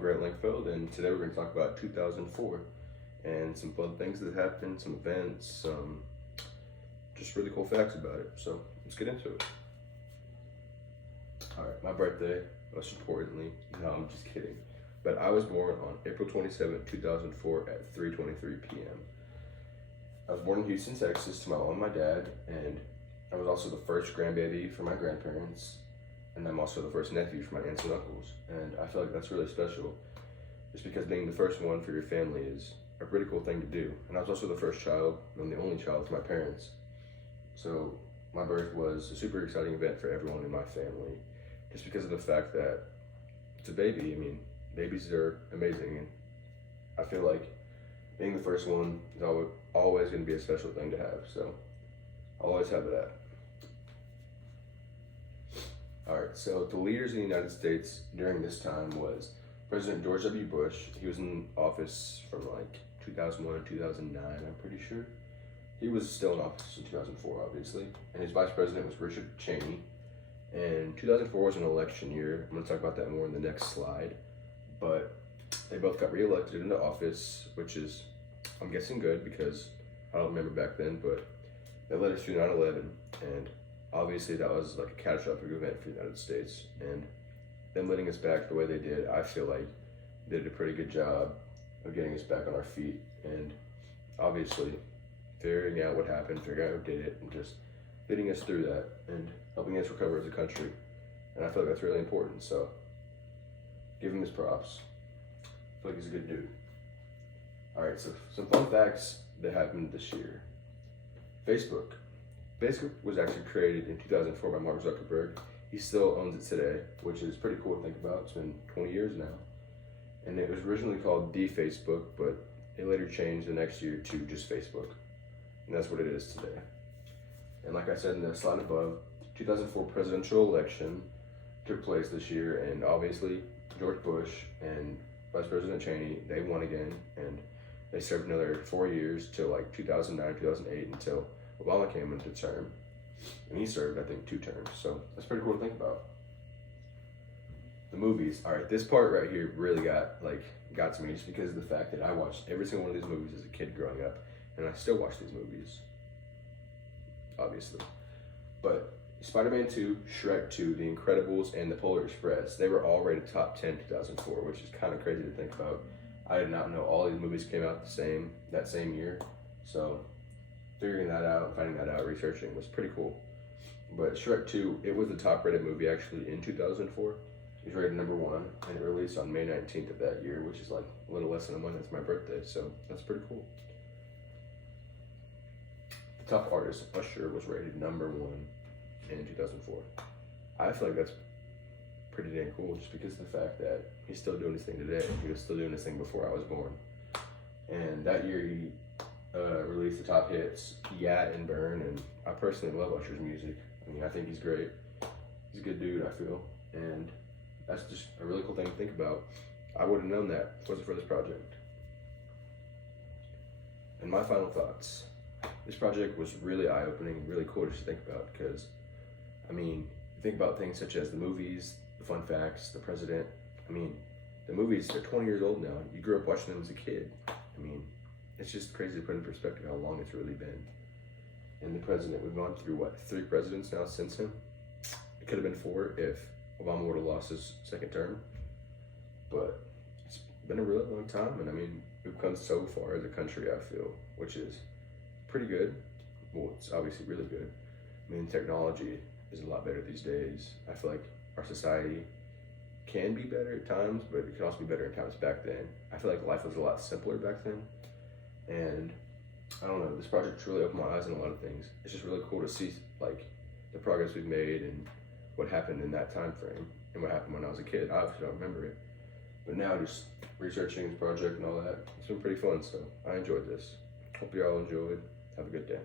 Grant Langfeld, and today we're going to talk about 2004 and some fun things that happened, some events, some just really cool facts about it. So let's get into it. All right, my birthday, most importantly. No, I'm just kidding. But I was born on April 27th, 2004 at 3:23 p.m. I was born in Houston, Texas to my mom and my dad, and I was also the first grandbaby for my grandparents, and I'm also the first nephew for my aunts and uncles. And I feel like that's really special, just because being the first one for your family is a pretty cool thing to do. And I was also the first child, and I'm the only child for my parents. So my birth was a super exciting event for everyone in my family, just because of the fact that it's a baby. I mean, babies are amazing, and I feel like being the first one is always going to be a special thing to have. So I'll always have that. All right, so the leaders in the United States during this time was President George W. Bush. He was in office from like 2001 to 2009, I'm pretty sure. He was still in office in 2004, obviously. And his vice president was Richard Cheney. And 2004 was an election year. I'm going to talk about that more in the next slide. But they both got reelected into office, which is, I'm guessing, good, because I don't remember back then, but they led us through 9/11, and obviously that was like a catastrophic event for the United States. And them letting us back the way they did, I feel like they did a pretty good job of getting us back on our feet, and obviously figuring out what happened, figuring out who did it, and just leading us through that and helping us recover as a country. And I feel like that's really important, so give him his props. I feel like he's a good dude. All right, so some fun facts that happened this year. Facebook. Facebook was actually created in 2004 by Mark Zuckerberg. He still owns it today, which is pretty cool to think about. It's been 20 years now. And it was originally called The Facebook, but it later changed the next year to just Facebook. And that's what it is today. And like I said in the slide above, 2004 presidential election took place this year, and obviously George Bush and Vice President Cheney, they won again, and they served another 4 years till like 2009, 2008, until Obama came into term, and he served, I think, 2 terms. So that's pretty cool to think about. The movies. All right, this part right here really got to me, just because of the fact that I watched every single one of these movies as a kid growing up, and I still watch these movies, obviously. But Spider-Man 2, Shrek 2, The Incredibles, and The Polar Express, they were all rated top 10 in 2004, which is kind of crazy to think about. I did not know all these movies came out that same year, so figuring that out, finding that out, researching was pretty cool. But Shrek 2, it was the top rated movie actually in 2004. It was rated number 1, and it released on May 19th of that year, which is like a little less than a month. That's my birthday, so that's pretty cool. The top artist, Usher, was rated number 1 in 2004. I feel like that's pretty dang cool, just because of the fact that he's still doing his thing today. He was still doing his thing before I was born. And that year he released the top hits, Yeah and Burn, and I personally love Usher's music. I mean, I think he's great. He's a good dude, I feel, and that's just a really cool thing to think about. I would have known that if it wasn't for this project. And my final thoughts. This project was really eye-opening, really cool to just think about, because, I mean, you think about things such as the movies, the fun facts, the president. I mean, the movies are 20 years old now. You grew up watching them as a kid. I mean, it's just crazy to put in perspective how long it's really been. And the president, we've gone through, 3 presidents now since him? It could have been 4 if Obama would have lost his second term. But it's been a really long time, and I mean, we've come so far as a country, I feel, which is pretty good. Well, it's obviously really good. I mean, technology is a lot better these days. I feel like our society can be better at times, but it can also be better at times back then. I feel like life was a lot simpler back then. And I don't know, this project really opened my eyes on a lot of things. It's just really cool to see the progress we've made and what happened in that time frame and what happened when I was a kid. I obviously don't remember it, but now just researching this project and all that, it's been pretty fun. So I enjoyed this. Hope you all enjoyed. Have a good day.